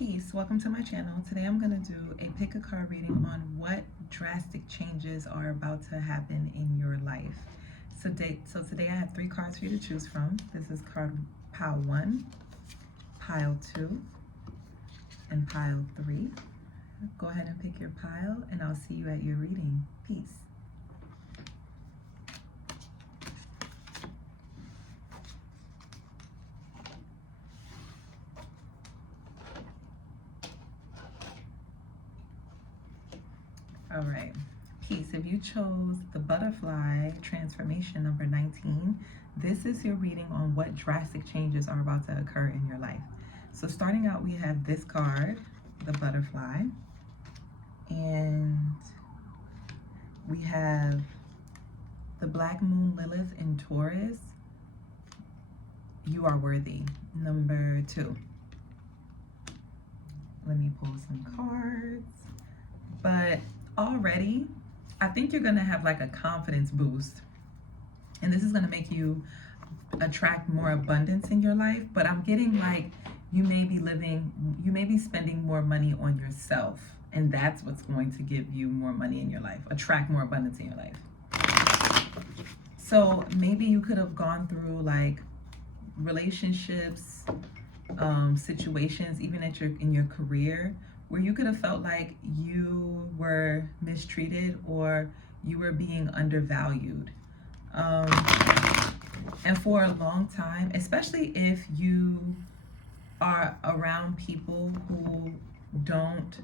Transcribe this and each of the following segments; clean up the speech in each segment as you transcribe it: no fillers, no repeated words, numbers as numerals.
Peace, welcome to my channel. Today I'm going to do a pick a card reading on what drastic changes are about to happen in your life. So today I have 3 cards for you to choose from. This is card pile 1, pile 2, and pile 3. Go ahead and pick your pile and I'll see you at your reading. Peace. All right, peace. If you chose the butterfly transformation number 19, this is your reading on what drastic changes are about to occur in your life. So starting out, we have this card, the butterfly, and we have the black moon Lilith in Taurus. You are worthy, number 2. Let me pull some cards. But already, I think you're gonna have like a confidence boost. And this is gonna make you attract more abundance in your life. But I'm getting like you may be spending more money on yourself. And that's what's going to give you more money in your life, attract more abundance in your life. So maybe you could have gone through like relationships, situations, even in your career, where you could have felt like you were mistreated or you were being undervalued. And for a long time, especially if you are around people who don't,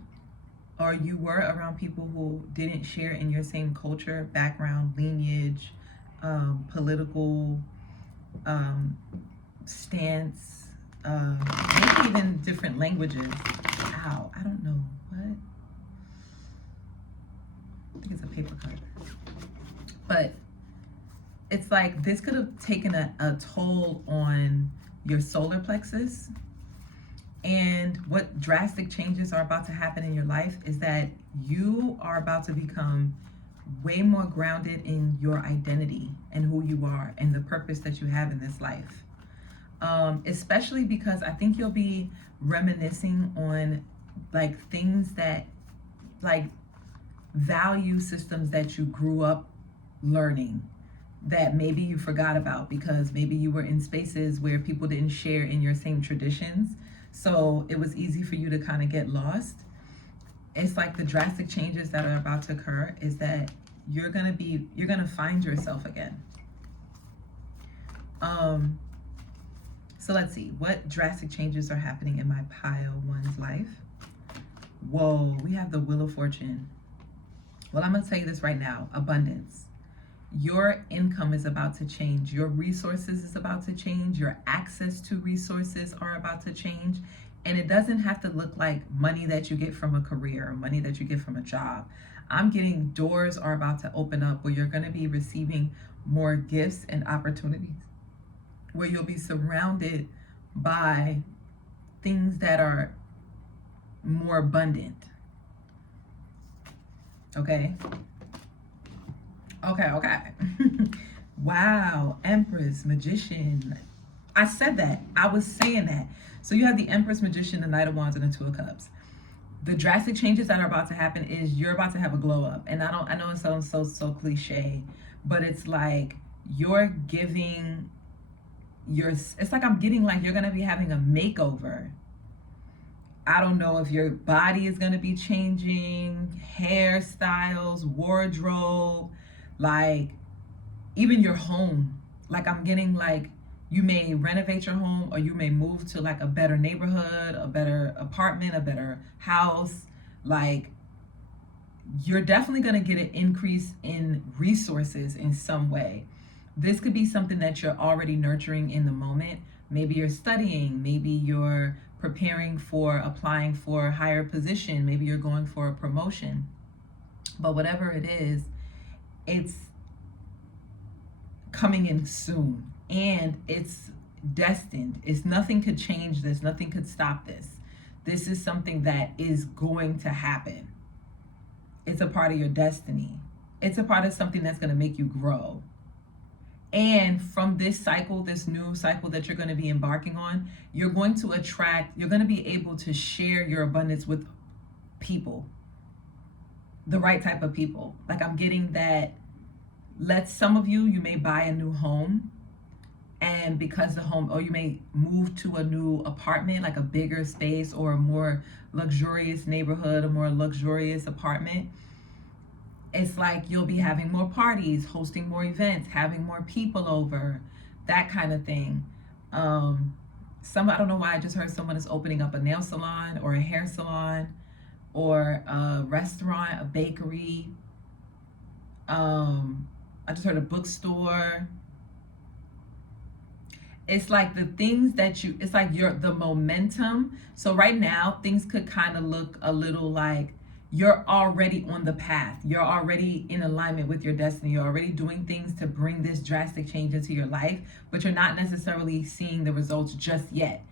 or you were around people who didn't share in your same culture, background, lineage, political stance, maybe even different languages. Ow, I don't know what. I think it's a paper cut. But it's like this could have taken a toll on your solar plexus. And what drastic changes are about to happen in your life is that you are about to become way more grounded in your identity and who you are and the purpose that you have in this life. Especially because I think you'll be reminiscing on like things that, like value systems that you grew up learning that maybe you forgot about because maybe you were in spaces where people didn't share in your same traditions. So it was easy for you to kind of get lost. It's like the drastic changes that are about to occur is that you're gonna find yourself again. So let's see, what drastic changes are happening in my pile 1's life? Whoa, we have the Wheel of Fortune. Well, I'm gonna tell you this right now, abundance. Your income is about to change. Your resources is about to change. Your access to resources are about to change. And it doesn't have to look like money that you get from a career or money that you get from a job. I'm getting doors are about to open up where you're gonna be receiving more gifts and opportunities, where you'll be surrounded by things that are more abundant. Okay. Wow, Empress, Magician. I said that. I was saying that. So you have the Empress, Magician, the Knight of Wands, and the 2 of Cups. The drastic changes that are about to happen is you're about to have a glow up. And I know it sounds so cliche, but it's like you're giving it's like I'm getting like you're gonna be having a makeover. I don't know if your body is gonna be changing, hairstyles, wardrobe, like even your home. Like I'm getting like you may renovate your home or you may move to like a better neighborhood, a better apartment, a better house. Like you're definitely gonna get an increase in resources in some way. This could be something that you're already nurturing in the moment. Maybe you're studying, maybe you're preparing for applying for a higher position, maybe you're going for a promotion. But whatever it is, it's coming in soon and it's destined. Nothing could change this, nothing could stop this. This is something that is going to happen. It's a part of your destiny. It's a part of something that's going to make you grow. And from this cycle, this new cycle that you're going to be embarking on, you're going to be able to share your abundance with people, the right type of people. Like I'm getting that, some of you may buy a new home, and because the home, or you may move to a new apartment, like a bigger space or a more luxurious neighborhood, a more luxurious apartment. It's like you'll be having more parties, hosting more events, having more people over, that kind of thing. I don't know why I just heard someone is opening up a nail salon or a hair salon or a restaurant, a bakery. I just heard a bookstore. It's like the things that it's like the momentum. So right now, things could kind of look a little like you're already on the path. You're already in alignment with your destiny. You're already doing things to bring this drastic change into your life, but you're not necessarily seeing the results just yet.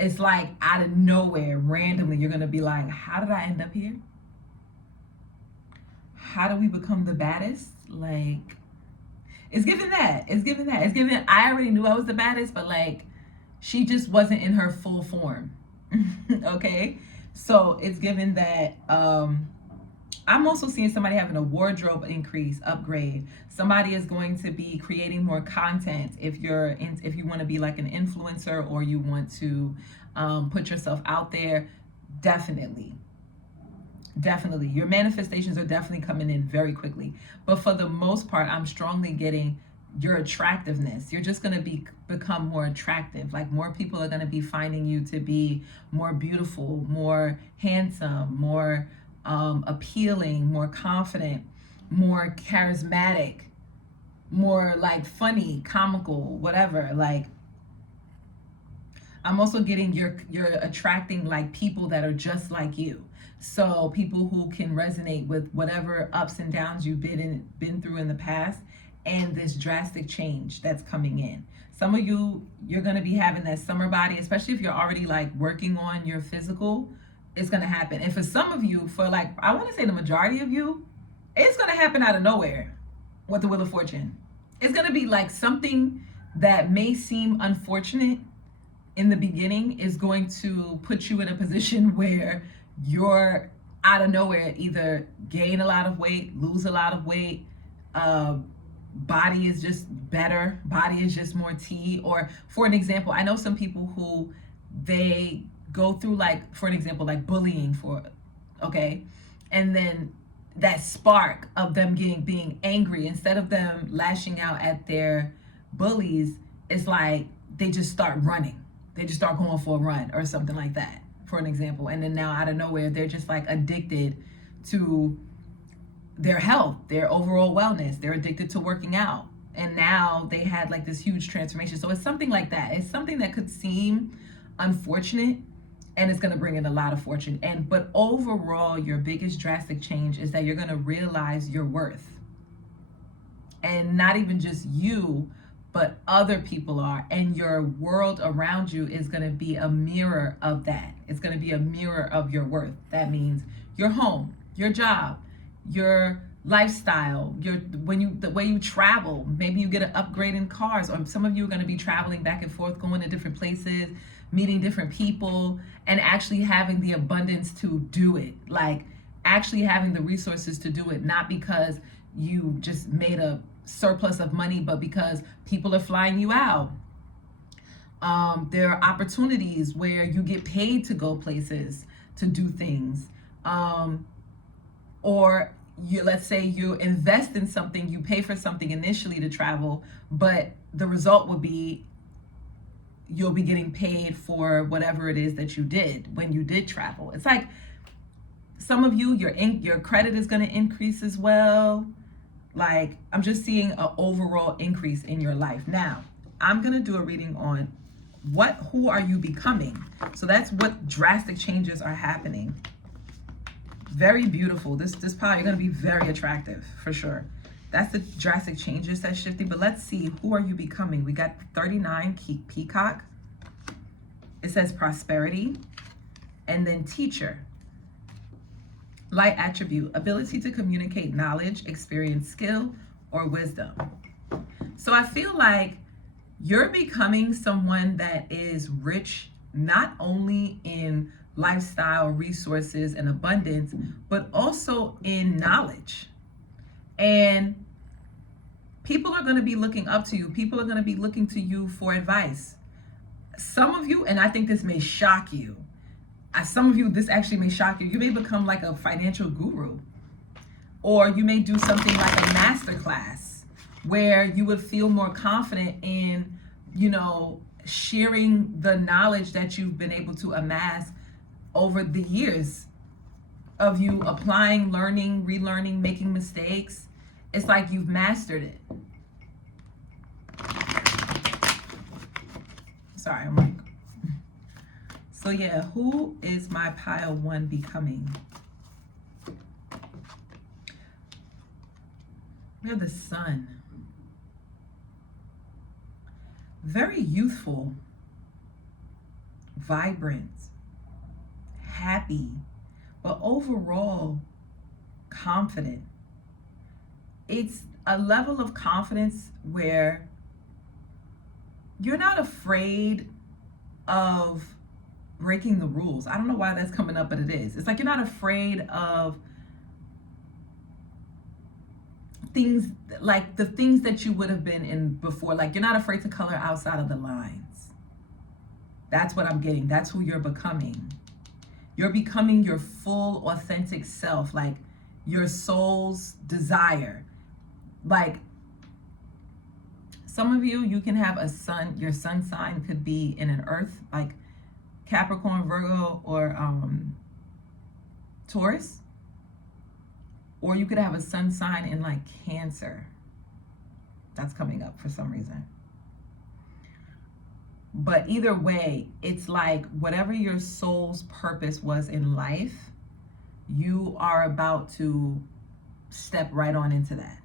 It's like out of nowhere, randomly, you're going to be like, how did I end up here? How do we become the baddest? Like, it's giving that. It's giving that. It's giving, I already knew I was the baddest, but like, she just wasn't in her full form. Okay? So it's given that I'm also seeing somebody having a wardrobe increase, upgrade. Somebody is going to be creating more content if you want to be like an influencer or you want to put yourself out there. Definitely. Your manifestations are definitely coming in very quickly. But for the most part, I'm strongly getting your attractiveness. You're just going to become more attractive. Like more people are going to be finding you to be more beautiful, more handsome, more appealing, more confident, more charismatic, more like funny, comical, whatever. Like I'm also getting you're attracting like people that are just like you. So people who can resonate with whatever ups and downs you've been through in the past, and this drastic change that's coming in. Some of you're going to be having that summer body, especially if you're already like working on your physical. It's going to happen. And for some of you, for like, I want to say the majority of you, it's going to happen out of nowhere with the Wheel of Fortune. It's going to be like something that may seem unfortunate in the beginning is going to put you in a position where you're out of nowhere either gain a lot of weight, lose a lot of weight, body is just better, body is just more tea. Or for an example, I know some people who they go through like, for an example, like bullying okay? And then that spark of them being angry, instead of them lashing out at their bullies, is like they just start running. They just start going for a run or something like that, for an example. And then now out of nowhere, they're just like addicted to their health, their overall wellness. They're addicted to working out. And now they had like this huge transformation. So it's something like that. It's something that could seem unfortunate, and it's going to bring in a lot of fortune. But overall, your biggest drastic change is that you're going to realize your worth. And not even just you, but other people are. And your world around you is going to be a mirror of that. It's going to be a mirror of your worth. That means your home, your job, your lifestyle, the way you travel. Maybe you get an upgrade in cars, or some of you are going to be traveling back and forth, going to different places, meeting different people, and actually having the abundance to do it. Like actually having the resources to do it, not because you just made a surplus of money, but because people are flying you out. There are opportunities where you get paid to go places, to do things. Or let's say you invest in something, you pay for something initially to travel, but the result will be you'll be getting paid for whatever it is that you did when you did travel. It's like some of you, your credit is going to increase as well. Like I'm just seeing an overall increase in your life. Now, I'm going to do a reading on who are you becoming? So that's what drastic changes are happening. Very beautiful. This pile, you're going to be very attractive for sure. That's the drastic changes that's shifting. But let's see, who are you becoming? We got 39, peacock. It says prosperity. And then teacher. Light attribute, ability to communicate knowledge, experience, skill, or wisdom. So I feel like you're becoming someone that is rich, not only in lifestyle, resources, and abundance, but also in knowledge. And people are going to be looking up to you. People are going to be looking to you for advice. Some of you, and I think this may shock you, some of you, this actually may shock you. You may become like a financial guru, or you may do something like a master class where you would feel more confident in, sharing the knowledge that you've been able to amass over the years of you applying, learning, relearning, making mistakes. It's like you've mastered it. Sorry, I'm like, so yeah, who is my pile one becoming? We have the sun. Very youthful, vibrant, happy, but overall confident. It's a level of confidence where you're not afraid of breaking the rules. I don't know why that's coming up, but it is. It's like you're not afraid of things, like the things that you would have been in before. Like you're not afraid to color outside of the lines. That's what I'm getting. That's who you're becoming. You're becoming your full, authentic self, like your soul's desire. Like some of you can have a sun, your sun sign could be in an earth, like Capricorn, Virgo, or Taurus. Or you could have a sun sign in like Cancer. That's coming up for some reason. But either way, it's like whatever your soul's purpose was in life, you are about to step right on into that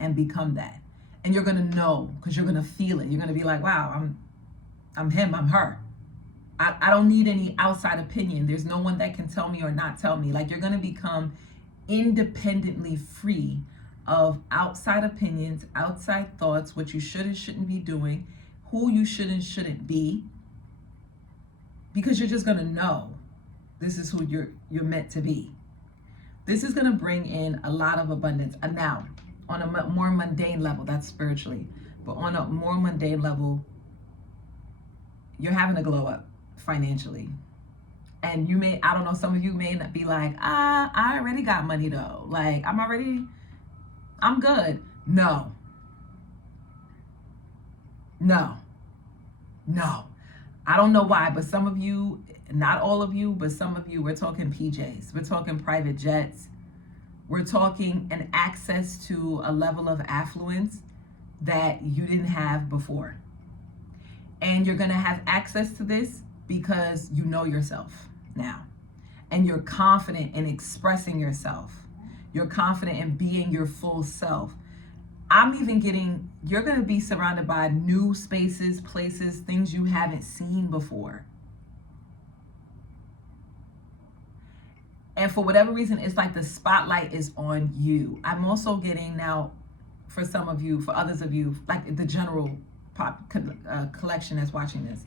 and become that. And you're gonna know, because you're gonna feel it. You're gonna be like, wow, I'm him, I'm her. I don't need any outside opinion. There's no one that can tell me or not tell me. Like you're gonna become independently free of outside opinions, outside thoughts, what you should and shouldn't be doing, who you should and shouldn't be, because you're just gonna know this is who you're meant to be. This is gonna bring in a lot of abundance. And now, on a more mundane level, that's spiritually, but on a more mundane level, you're having a glow up financially. And you may, I don't know, some of you may not be like, I already got money though. Like, I'm good. No. I don't know why, but some of you, not all of you, but some of you, we're talking PJs. We're talking private jets. We're talking an access to a level of affluence that you didn't have before. And you're going to have access to this because you know yourself now. And you're confident in expressing yourself. You're confident in being your full self. I'm even getting, you're going to be surrounded by new spaces, places, things you haven't seen before. And for whatever reason, it's like the spotlight is on you. I'm also getting now, for some of you, for others of you, like the general collection that's watching this,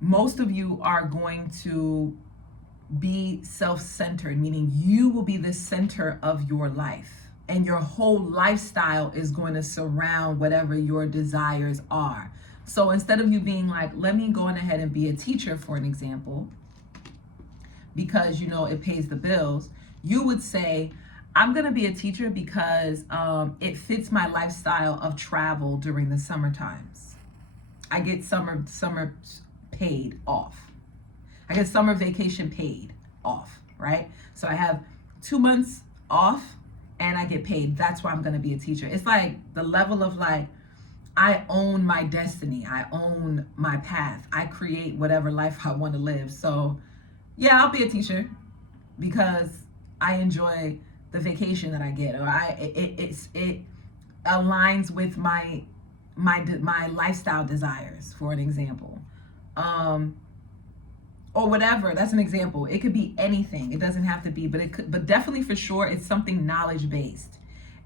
most of you are going to be self-centered, meaning you will be the center of your life. And your whole lifestyle is going to surround whatever your desires are. So instead of you being like, let me go on ahead and be a teacher, for an example, because you know it pays the bills, you would say, I'm going to be a teacher because it fits my lifestyle of travel during the summer times. I get summer paid off. I get summer vacation paid off, right? So I have 2 months off and I get paid. That's why I'm going to be a teacher. It's like the level of like, I own my destiny. I own my path. I create whatever life I want to live. So yeah, I'll be a teacher because I enjoy the vacation that I get, or it aligns with my lifestyle desires, for an example, or whatever. That's an example. It could be anything. It doesn't have to be, but definitely for sure, it's something knowledge based.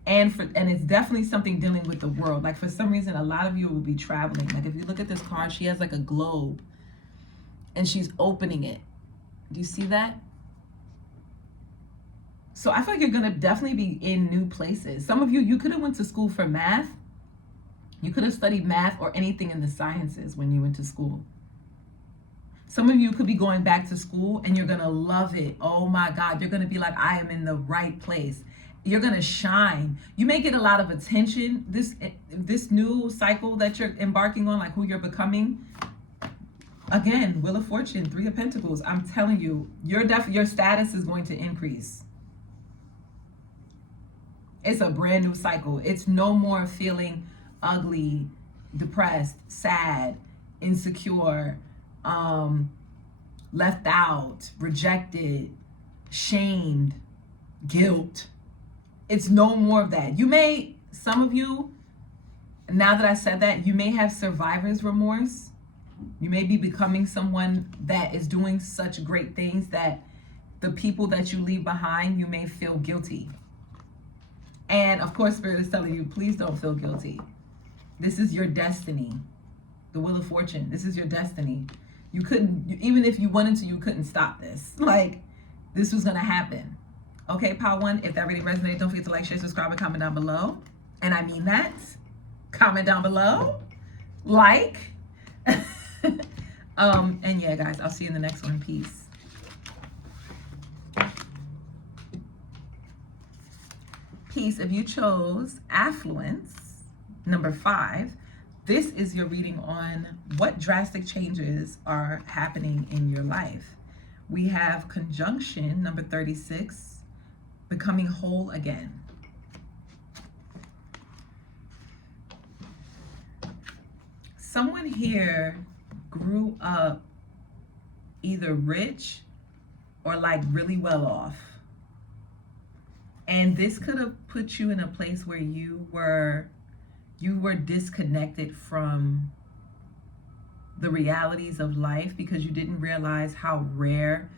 And it's definitely something dealing with the world. Like for some reason, a lot of you will be traveling. Like if you look at this card, she has like a globe and she's opening it. Do you see that? So I feel like you're gonna definitely be in new places. Some of you could have went to school for math. You could have studied math or anything in the sciences when you went to school. Some of you could be going back to school and you're gonna love it. Oh my God, you're gonna be like, I am in the right place. You're gonna shine. You may get a lot of attention this new cycle that you're embarking on, like who you're becoming. Again, Wheel of Fortune, Three of Pentacles. I'm telling you, your status is going to increase. It's a brand new cycle. It's no more feeling ugly, depressed, sad, insecure, left out, rejected, shamed, guilt. It's no more of that. Some of you, now that I said that, you may have survivor's remorse. You may be becoming someone that is doing such great things that the people that you leave behind, you may feel guilty. And of course, Spirit is telling you, please don't feel guilty. This is your destiny. The Wheel of Fortune, this is your destiny. You couldn't, even if you wanted to, you couldn't stop this. Like, this was gonna happen. Okay, Power One, if that really resonated, don't forget to like, share, subscribe, and comment down below. And I mean that. Comment down below. Like. And yeah, guys, I'll see you in the next one. Peace. Peace. If you chose affluence, number 5, this is your reading on what drastic changes are happening in your life. We have conjunction, number 36, becoming whole again. Someone here grew up either rich or like really well off. And this could have put you in a place where you were disconnected from the realities of life because you didn't realize how rare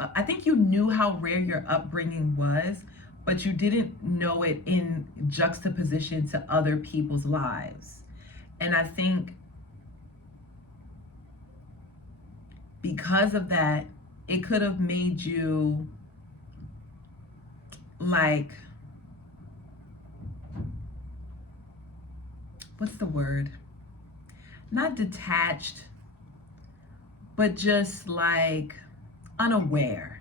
I think you knew how rare your upbringing was, but you didn't know it in juxtaposition to other people's lives. And I think because of that, it could have made you like, what's the word? Not detached, but just like unaware.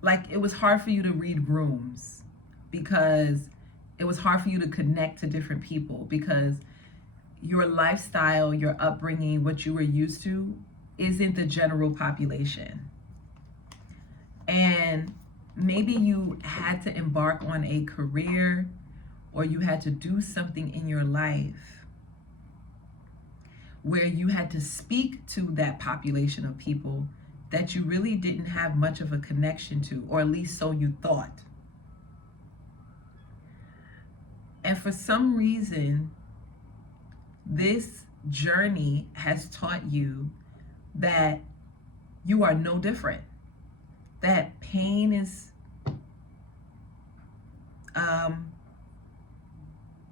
Like it was hard for you to read rooms because it was hard for you to connect to different people because your lifestyle, your upbringing, what you were used to isn't the general population. And maybe you had to embark on a career or you had to do something in your life where you had to speak to that population of people that you really didn't have much of a connection to, or at least so you thought. And for some reason, this journey has taught you that you are no different, that pain is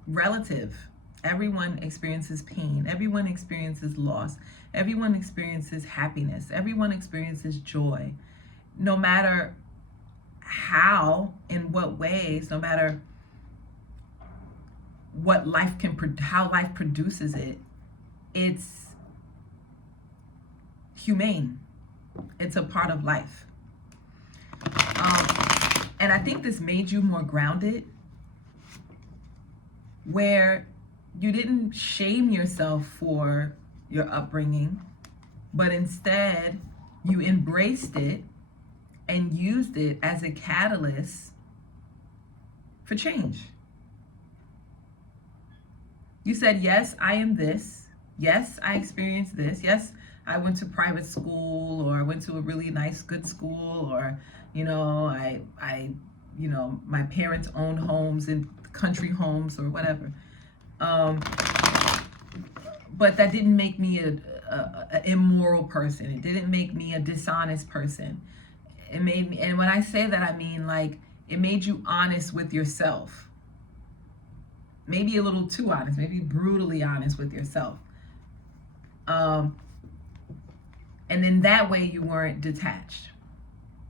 relative. Everyone experiences pain. Everyone experiences loss. Everyone experiences happiness. Everyone experiences joy. No matter how, in what ways, no matter what life how life produces it, it's humane. It's a part of life. And I think this made you more grounded, where you didn't shame yourself for your upbringing, but instead you embraced it and used it as a catalyst for change. You said, yes, I am this. Yes, I experienced this. Yes, I went to private school, or I went to a really nice, good school, or, my parents owned homes and country homes or whatever. But that didn't make me an immoral person. It didn't make me a dishonest person. It made me, and when I say that, I mean like It made you honest with yourself. Maybe a little too honest, maybe brutally honest with yourself. And then that way you weren't detached.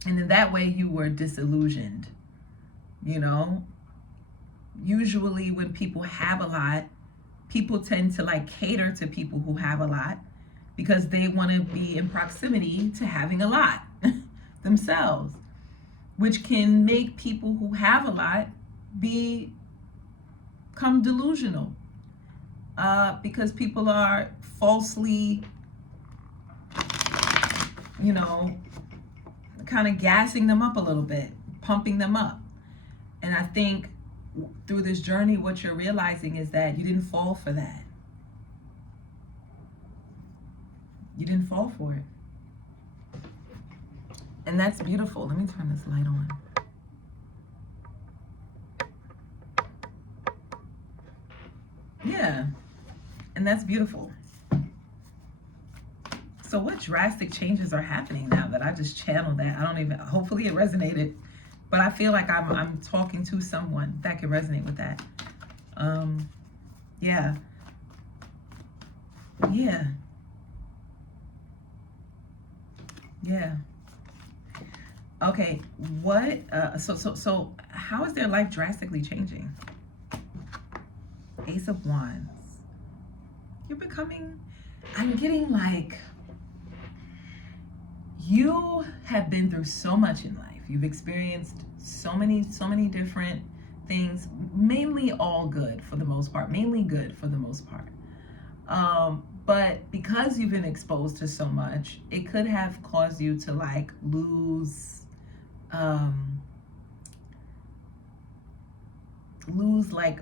And then that way you were disillusioned. You know, usually when people have a lot, people tend to like cater to people who have a lot because they want to be in proximity to having a lot themselves, which can make people who have a lot become delusional because people are falsely, you know, kind of gassing them up a little bit, pumping them up. And I think through this journey, what you're realizing is that you didn't fall for that. You didn't fall for it. And that's beautiful. Let me turn this light on. Yeah. And that's beautiful. So what drastic changes are happening now that I just channeled that? I don't even, hopefully it resonated, but I feel like I'm talking to someone that can resonate with that. Yeah. Yeah. Yeah. Okay, what, so how is their life drastically changing? Ace of Wands. You're becoming, I'm getting like, you have been through so much in life. You've experienced so many different things, mainly all good for the most part, mainly good for the most part. But because you've been exposed to so much, it could have caused you to like lose like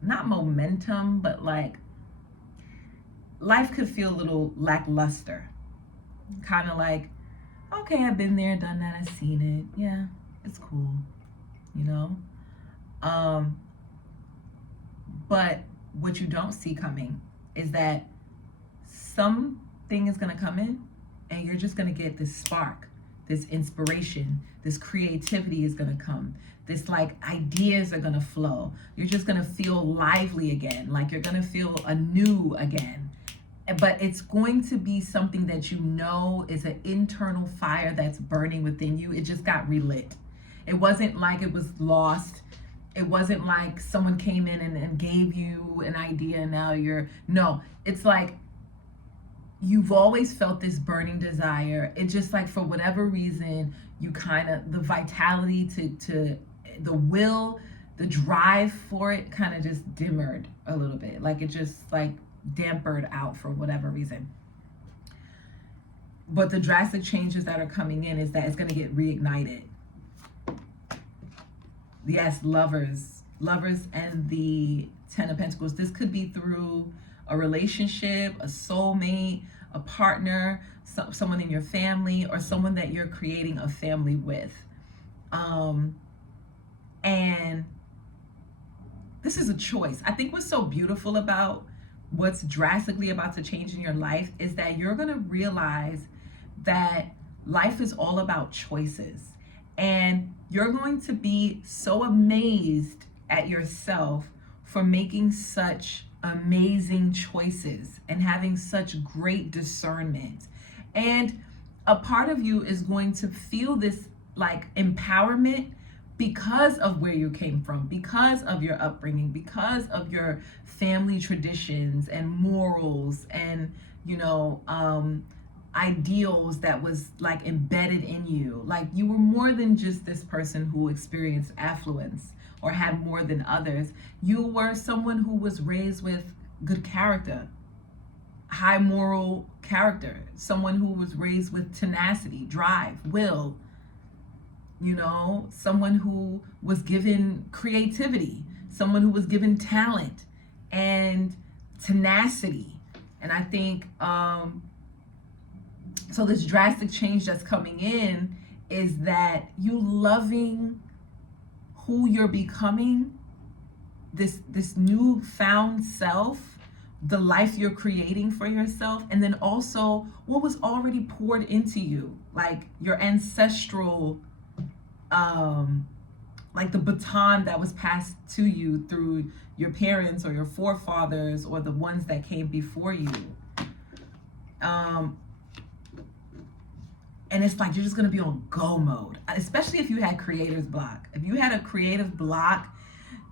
not momentum, but like life could feel a little lackluster. Kind of like, okay, I've been there, done that, I've seen it. Yeah, it's cool, you know? But what you don't see coming is that something is gonna come in and you're just gonna get this spark, this inspiration, this creativity is gonna come. This like ideas are gonna flow. You're just gonna feel lively again, like you're gonna feel anew again. But it's going to be something that you know is an internal fire that's burning within you. It just got relit. It wasn't like it was lost. It wasn't like someone came in and gave you an idea and now no, it's like you've always felt this burning desire. It just like for whatever reason, you kind of, the vitality to the will, the drive for it kind of just dimmered a little bit. Like it just like dampered out for whatever reason. But the drastic changes that are coming in is that it's going to get reignited. Yes, lovers and the Ten of Pentacles. This could be through a relationship, a soulmate, a partner, someone in your family, or someone that you're creating a family with. And this is a choice. I think what's so beautiful about what's drastically about to change in your life is that you're going to realize that life is all about choices. And you're going to be so amazed at yourself for making such amazing choices and having such great discernment. And a part of you is going to feel this like empowerment because of where you came from, because of your upbringing, because of your family traditions and morals and, you know, ideals that was like embedded in you. Like you were more than just this person who experienced affluence or had more than others. You were someone who was raised with good character, high moral character, someone who was raised with tenacity, drive, will, you know, someone who was given creativity, someone who was given talent and tenacity. And I think, so this drastic change that's coming in is that you loving who you're becoming, this newfound self, the life you're creating for yourself, and then also what was already poured into you, like your ancestral like the baton that was passed to you through your parents or your forefathers or the ones that came before you. And it's like you're just gonna be on go mode, especially if you had creator's block. If you had a creative block,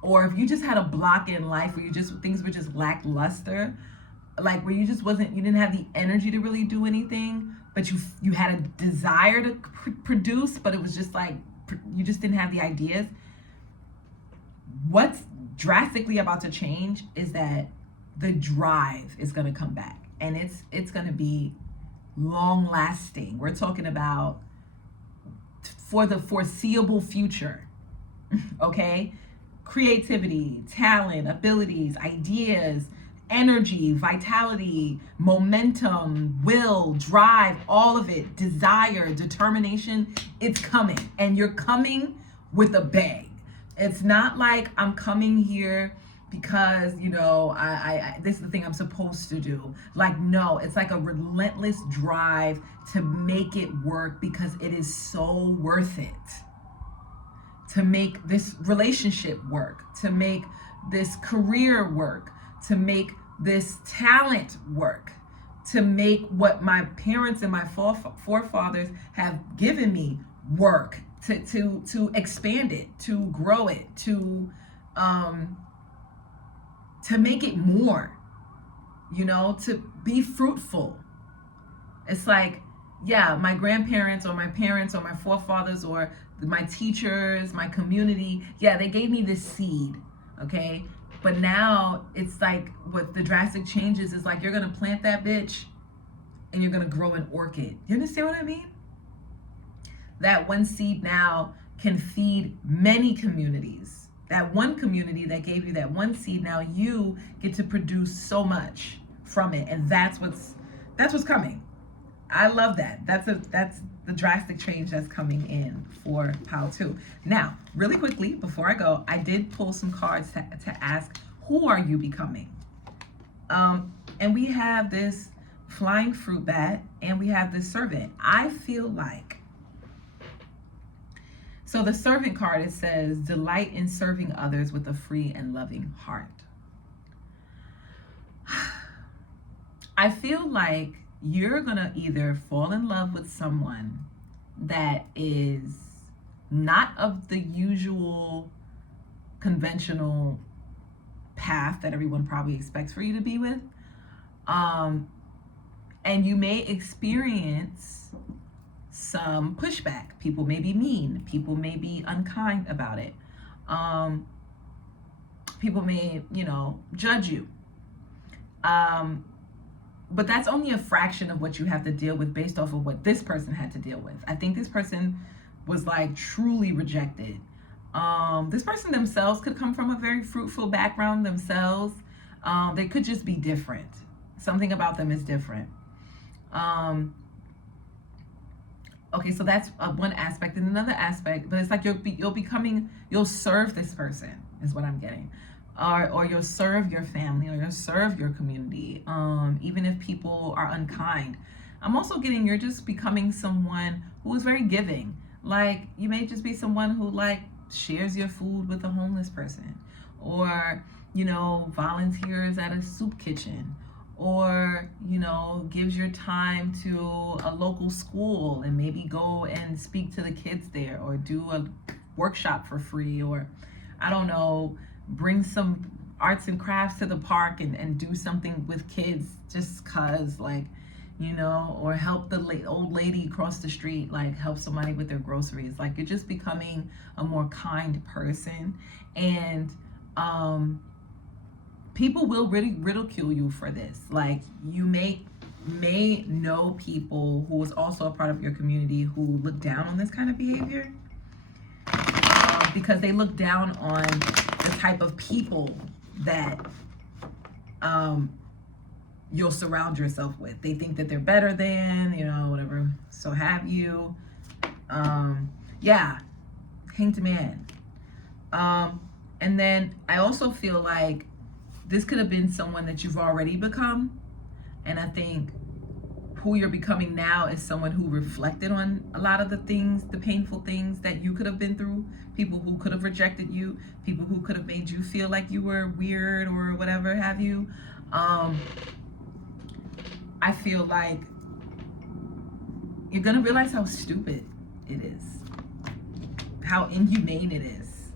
or if you just had a block in life where things were just lackluster, like where you didn't have the energy to really do anything, but you had a desire to produce, but it was just like you just didn't have the ideas. What's drastically about to change is that the drive is going to come back, and it's going to be long lasting. We're talking about for the foreseeable future. Okay? Creativity, talent, abilities, ideas, energy, vitality, momentum, will, drive, all of it, desire, determination, it's coming. And you're coming with a bang. It's not like I'm coming here because, I this is the thing I'm supposed to do. Like, no, it's like a relentless drive to make it work because it is so worth it. To make this relationship work, to make this career work, to make this talent work, to make what my parents and my forefathers have given me work, to expand it, to grow it, to make it more, to be fruitful. It's like, yeah, my grandparents or my parents or my forefathers or my teachers, my community, yeah, they gave me this seed, okay? But now it's like what the drastic changes is like you're gonna plant that bitch and you're gonna grow an orchid. You understand what I mean? That one seed now can feed many communities. That one community that gave you that one seed, now you get to produce so much from it, and that's what's coming. I love that. That's the drastic change that's coming in for pile 2. Now, really quickly, before I go, I did pull some cards to ask, who are you becoming? And we have this flying fruit bat, and we have this servant. I feel like, so the servant card, it says, delight in serving others with a free and loving heart. I feel like you're gonna either fall in love with someone that is not of the usual conventional path that everyone probably expects for you to be with, and you may experience some pushback. People may be mean, people may be unkind about it, people may judge you, but that's only a fraction of what you have to deal with based off of what this person had to deal with. I think this person was like truly rejected. This person themselves could come from a very fruitful background themselves. They could just be different. Something about them is different. Okay, so that's one aspect. And another aspect, but it's like you'll serve this person is what I'm getting. Or you'll serve your family, or you'll serve your community, even if people are unkind. I'm also getting you're just becoming someone who is very giving. Like, you may just be someone who like shares your food with a homeless person, or volunteers at a soup kitchen, or gives your time to a local school and maybe go and speak to the kids there, or do a workshop for free, or I don't know, bring some arts and crafts to the park and do something with kids just cause, like, or help the old lady across the street, like help somebody with their groceries. Like, you're just becoming a more kind person, and people will really ridicule you for this. Like, you may know people who is also a part of your community who look down on this kind of behavior, because they look down on the type of people that you'll surround yourself with. They think that they're better than, whatever, so have you. Yeah, Hanged Man. And then I also feel like this could have been someone that you've already become. And I think who you're becoming now is someone who reflected on a lot of the things, the painful things that you could have been through, people who could have rejected you, people who could have made you feel like you were weird or whatever have you. I feel like you're gonna realize how stupid it is, how inhumane it is,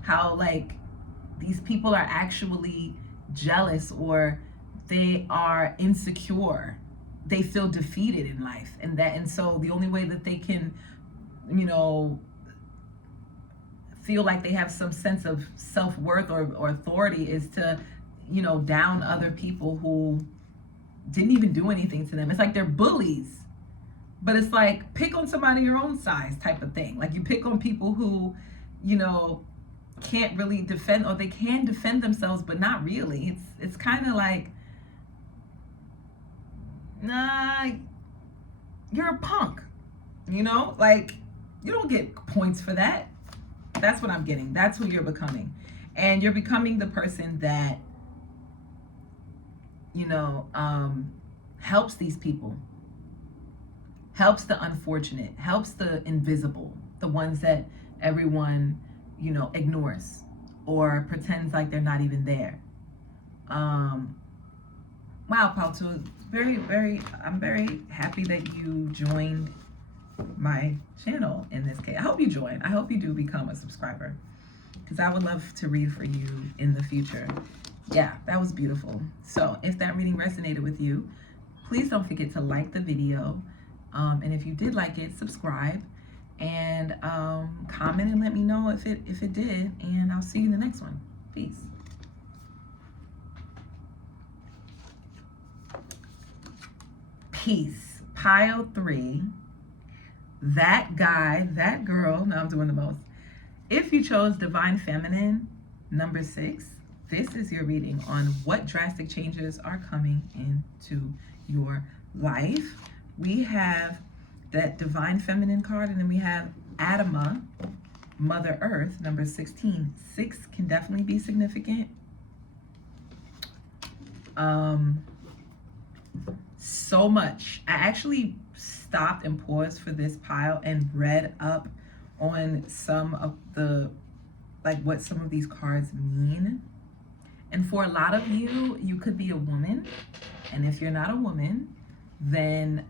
how like these people are actually jealous or they are insecure, they feel defeated in life, and so the only way that they can, you know, feel like they have some sense of self-worth or authority is to, you know, down other people who didn't even do anything to them. It's like they're bullies, but it's like pick on somebody your own size type of thing. Like you pick on people who, you know, can't really defend, or they can defend themselves but not really. It's kind of like, nah, you're a punk, you know, like you don't get points for that. That's what I'm getting. That's who you're becoming. And you're becoming the person that, you know, helps these people, helps the unfortunate, helps the invisible, the ones that everyone, you know, ignores or pretends like they're not even there. Wow, Palto, I'm very happy that you joined my channel in this case. I hope you join. I hope you do become a subscriber, because I would love to read for you in the future. Yeah, that was beautiful. So if that reading resonated with you, please don't forget to like the video. And if you did like it, subscribe and comment and let me know if it did. And I'll see you in the next one. Peace. Peace. Pile 3. That guy, that girl. Now I'm doing the most. If you chose Divine Feminine, number 6, this is your reading on what drastic changes are coming into your life. We have that Divine Feminine card, and then we have Adama, Mother Earth, number 16. 6 can definitely be significant. So much. I actually stopped and paused for this pile and read up on some of the, like what some of these cards mean. And for a lot of you, you could be a woman. And if you're not a woman, then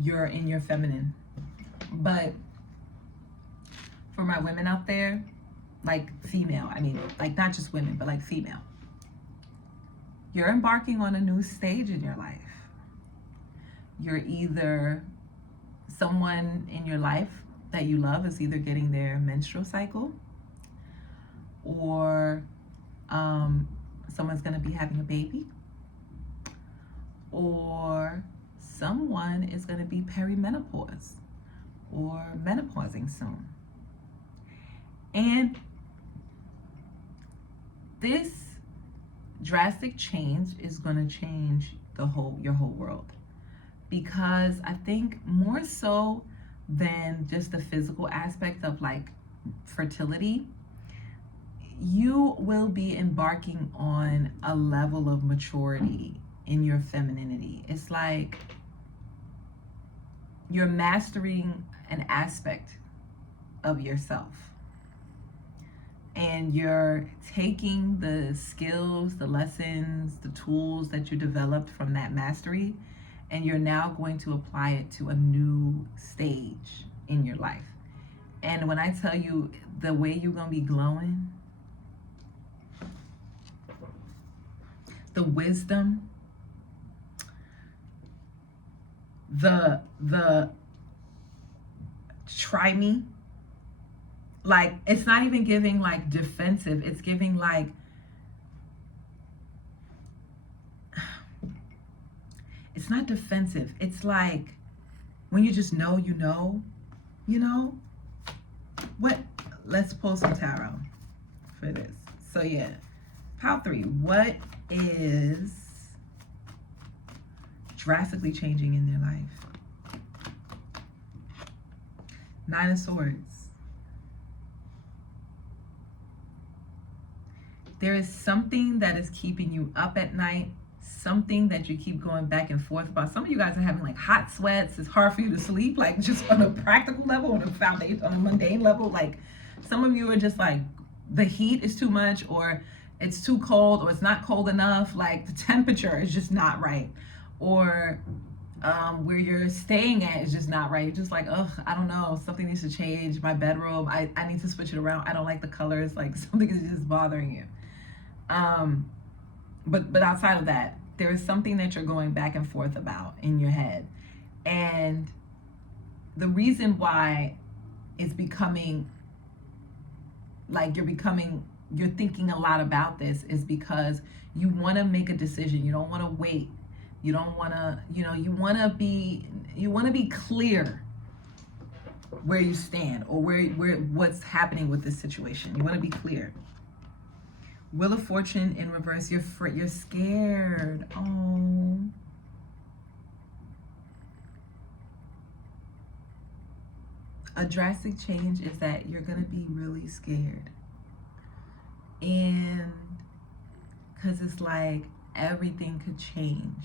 you're in your feminine. But for my women out there, like female, I mean, like not just women, but like female, you're embarking on a new stage in your life. You're either, someone in your life that you love is either getting their menstrual cycle, or someone's going to be having a baby, or someone is going to be perimenopause or menopausing soon. And this drastic change is going to change your whole world, because I think more so than just the physical aspect of like fertility, you will be embarking on a level of maturity in your femininity. It's like you're mastering an aspect of yourself, and you're taking the skills, the lessons, the tools that you developed from that mastery, and you're now going to apply it to a new stage in your life. And when I tell you the way you're gonna be glowing, the wisdom, the try me, like it's not even giving like defensive, it's giving like, it's not defensive, it's like when you just know, you know what. Let's pull some tarot for this. So yeah, pile 3, what is drastically changing in their life? 9 of Swords. There is something that is keeping you up at night, something that you keep going back and forth about. Some of you guys are having like hot sweats. It's hard for you to sleep, like just on a practical level, on a foundation, on a mundane level. Like some of you are just like, the heat is too much, or it's too cold, or it's not cold enough. Like the temperature is just not right, or where you're staying at is just not right. You're just like, ugh, I don't know, something needs to change. My bedroom, I need to switch it around. I don't like the colors. Like something is just bothering you. But outside of that, there is something that you're going back and forth about in your head. And the reason why it's becoming like you're thinking a lot about this is because you want to make a decision. You don't want to wait. You don't want to, you want to be clear where you stand, or where what's happening with this situation. You want to be clear. Wheel of Fortune in reverse. You're scared. Oh. A drastic change is that you're going to be really scared. And because it's like everything could change.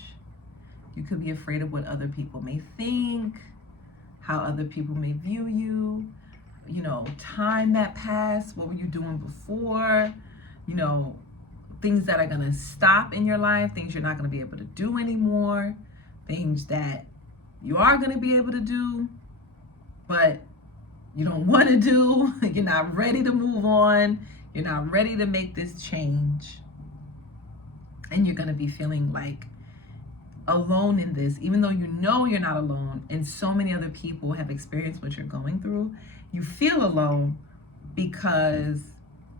You could be afraid of what other people may think, how other people may view you, time that passed, what were you doing before, things that are going to stop in your life, things you're not going to be able to do anymore, things that you are going to be able to do, but you don't want to do. You're not ready to move on. You're not ready to make this change. And you're going to be feeling like alone in this, even though you know you're not alone, and so many other people have experienced what you're going through. You feel alone because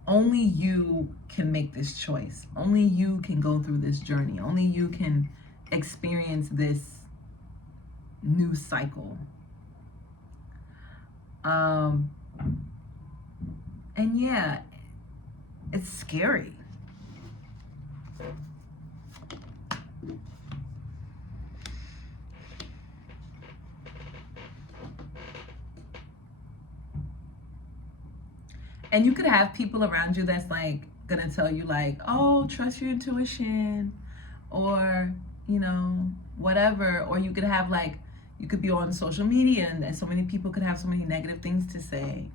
only you can make this choice. Only you can go through this journey. Only you can experience this new cycle. And yeah, it's scary. And you could have people around you that's like gonna tell you like, oh, trust your intuition, or whatever. Or you could have like, you could be on social media, and so many people could have so many negative things to say,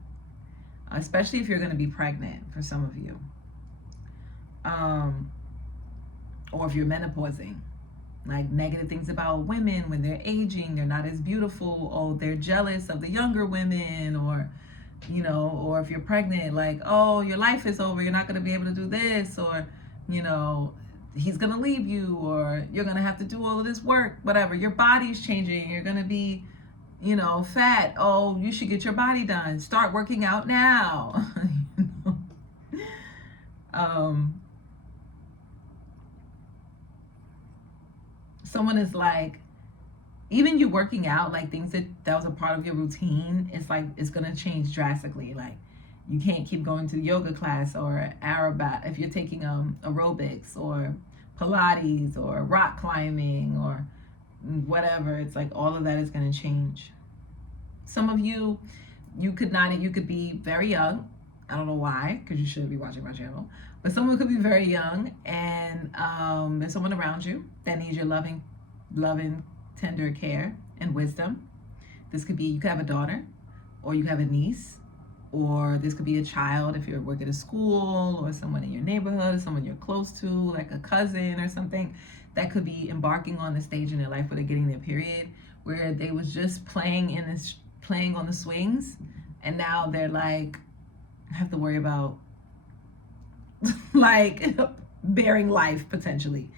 especially if you're gonna be pregnant, for some of you, or if you're menopausing, like negative things about women when they're aging, they're not as beautiful, or they're jealous of the younger women, or or if you're pregnant, like, oh, your life is over, you're not going to be able to do this, or he's going to leave you, or you're going to have to do all of this work, whatever. Your body's changing, you're going to be fat. Oh, you should get your body done, start working out now. Someone is like, even you working out, like things that was a part of your routine, it's like it's gonna change drastically. Like you can't keep going to yoga class or Arabat if you're taking aerobics or Pilates or rock climbing or whatever. It's like all of that is gonna change. Some of you could be very young. I don't know why, because you should be watching my channel. But someone could be very young, and there's someone around you that needs your loving, tender care and wisdom. This could be, you could have a daughter, or you have a niece, or this could be a child if you're working at a school, or someone in your neighborhood, or someone you're close to, like a cousin or something, that could be embarking on the stage in their life where they're getting their period, where they was just playing on the swings, and now they're like, have to worry about like bearing life potentially.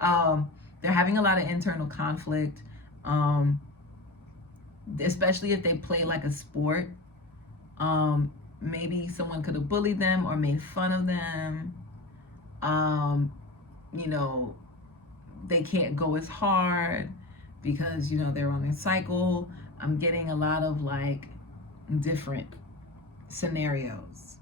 They're having a lot of internal conflict, especially if they play like a sport. Maybe someone could have bullied them or made fun of them. They can't go as hard because they're on their cycle. I'm getting a lot of like different scenarios.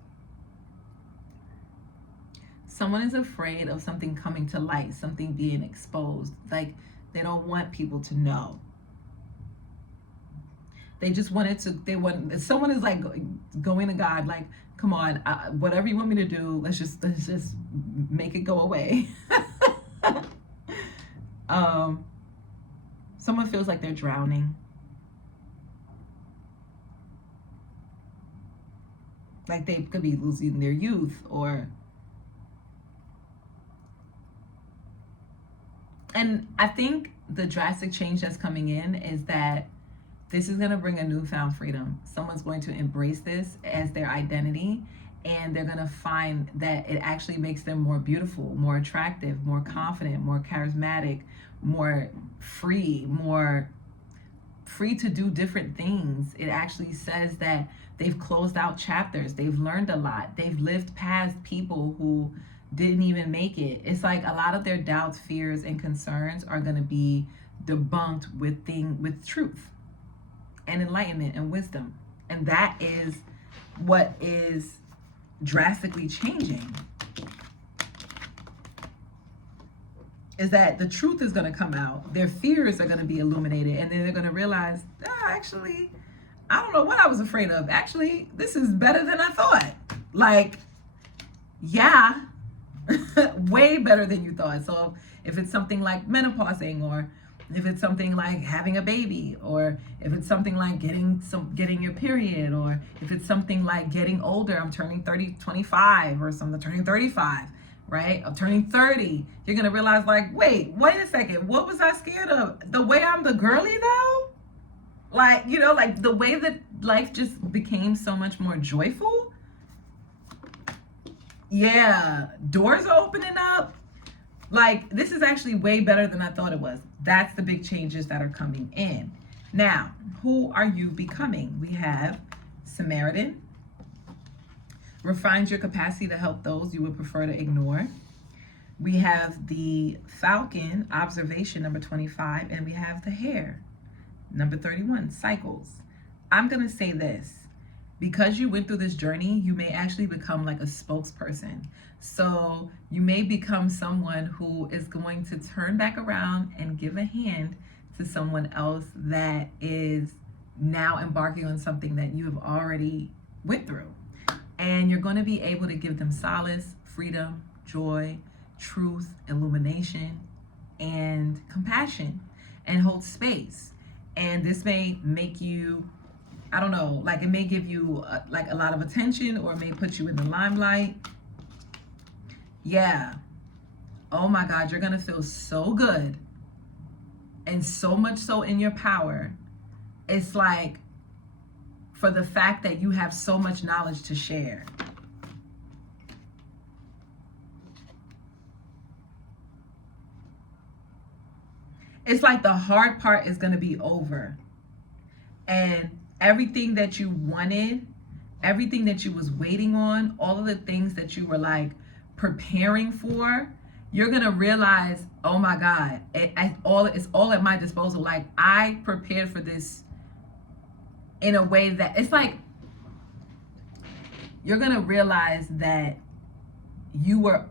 Someone is afraid of something coming to light, something being exposed. Like they don't want people to know. They just someone is like going to God, like, come on, whatever you want me to do, let's just make it go away. Someone feels like they're drowning. Like they could be losing their youth and I think the drastic change that's coming in is that this is going to bring a newfound freedom. Someone's going to embrace this as their identity, and they're going to find that it actually makes them more beautiful, more attractive, more confident, more charismatic, more free to do different things. It actually says that they've closed out chapters. They've learned a lot. They've lived past people who didn't even make it. It's like a lot of their doubts, fears, and concerns are going to be debunked with truth and enlightenment and wisdom. And that is what is drastically changing. Is that the truth is going to come out. Their fears are going to be illuminated, and then they're going to realize, actually, I don't know what I was afraid of. Actually, this is better than I thought. Like, yeah, way better than you thought. So if it's something like menopausing, or if it's something like having a baby, or if it's something like getting your period, or if it's something like getting older, I'm turning 25, or something, turning 35, right? I'm turning 30. You're going to realize, like, wait a second. What was I scared of? The way I'm the girly though? Like, like the way that life just became so much more joyful. Yeah, doors are opening up. Like, this is actually way better than I thought it was. That's the big changes that are coming in. Now, who are you becoming? We have Samaritan. Refines your capacity to help those you would prefer to ignore. We have the Falcon, observation, number 25. And we have the Hare, number 31, cycles. I'm going to say this. Because you went through this journey, you may actually become like a spokesperson. So you may become someone who is going to turn back around and give a hand to someone else that is now embarking on something that you have already went through. And you're going to be able to give them solace, freedom, joy, truth, illumination, and compassion, and hold space. And this may make you, I don't know, like it may give you like a lot of attention, or it may put you in the limelight. Yeah. Oh my God, you're going to feel so good, and so much so in your power. It's like, for the fact that you have so much knowledge to share. It's like the hard part is going to be over. And everything that you wanted, everything that you was waiting on, all of the things that you were like preparing for, you're going to realize, oh my God, it's all at my disposal. Like, I prepared for this in a way that it's like, you're going to realize that you were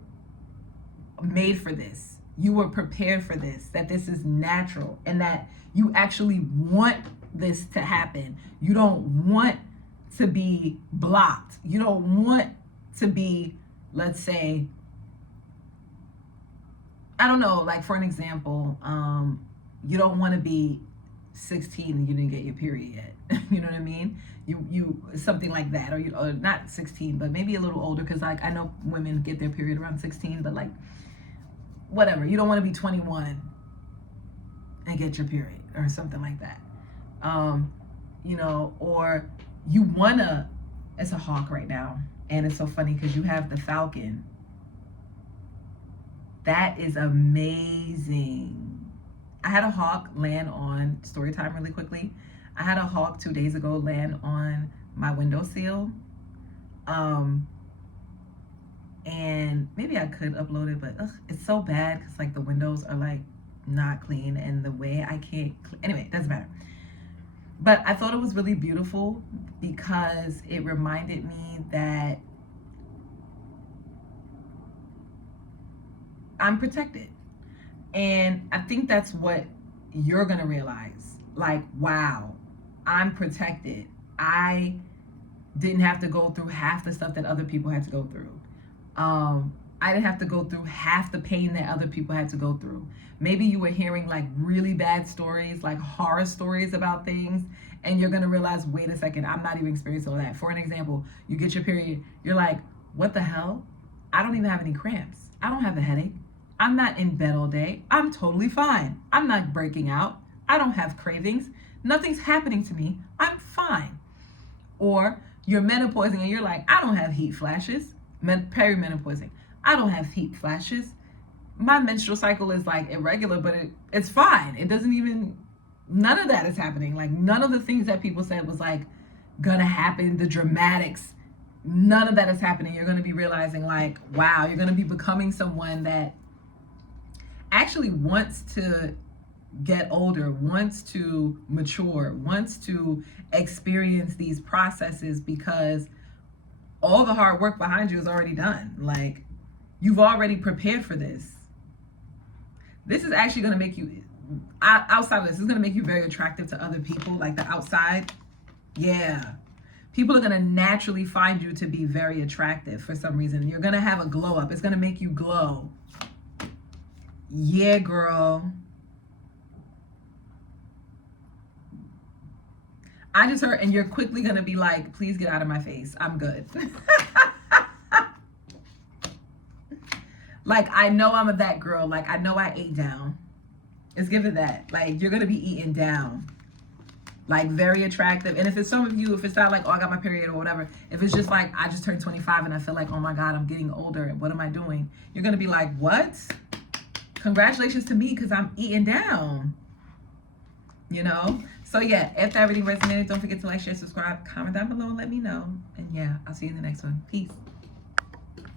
made for this. You were prepared for this, that this is natural, and that you actually want this to happen. You don't want to be blocked. You don't want to be, let's say, I don't know, like for an example, you don't want to be 16 and you didn't get your period yet. You know what I mean? You something like that, or not 16, but maybe a little older, because like I know women get their period around 16, but like whatever. You don't want to be 21 and get your period or something like that. Or you wanna. It's a hawk right now, and it's so funny because you have the Falcon. That is amazing. I had a hawk land on, story time really quickly. I had a hawk 2 days ago land on my windowsill. And maybe I could upload it, but it's so bad because like the windows are like not clean, and the way I can't, anyway, it doesn't matter. But I thought it was really beautiful because it reminded me that I'm protected. And I think that's what you're going to realize. Like, wow, I'm protected. I didn't have to go through half the stuff that other people had to go through. I didn't have to go through half the pain that other people had to go through. Maybe you were hearing like really bad stories, like horror stories about things, and you're gonna realize, wait a second, I'm not even experiencing all that. For an example, you get your period, you're like, what the hell? I don't even have any cramps. I don't have a headache. I'm not in bed all day. I'm totally fine. I'm not breaking out. I don't have cravings. Nothing's happening to me. I'm fine. Or you're menopausing and you're like, I don't have heat flashes. Perimenopausing. I don't have heat flashes. My menstrual cycle is like irregular, but it's fine. It doesn't even, none of that is happening. Like none of the things that people said was like gonna happen, the dramatics, none of that is happening. You're gonna be realizing like, wow, you're gonna be becoming someone that actually wants to get older, wants to mature, wants to experience these processes because all the hard work behind you is already done. Like you've already prepared for this. This is actually going to make you, outside of this is going to make you very attractive to other people, like the outside. Yeah. People are going to naturally find you to be very attractive for some reason. You're going to have a glow up. It's going to make you glow. Yeah, girl. I just heard, and you're quickly going to be like, please get out of my face. I'm good. Like, I know I'm that girl. Like, I know I ate down. It's given that. Like, you're going to be eaten down. Like, very attractive. And if it's some of you, if it's not like, oh, I got my period or whatever. If it's just like, I just turned 25 and I feel like, oh my God, I'm getting older. What am I doing? You're going to be like, what? Congratulations to me because I'm eating down. You know? So yeah, if that really resonated, don't forget to like, share, subscribe, comment down below and let me know. And yeah, I'll see you in the next one. Peace.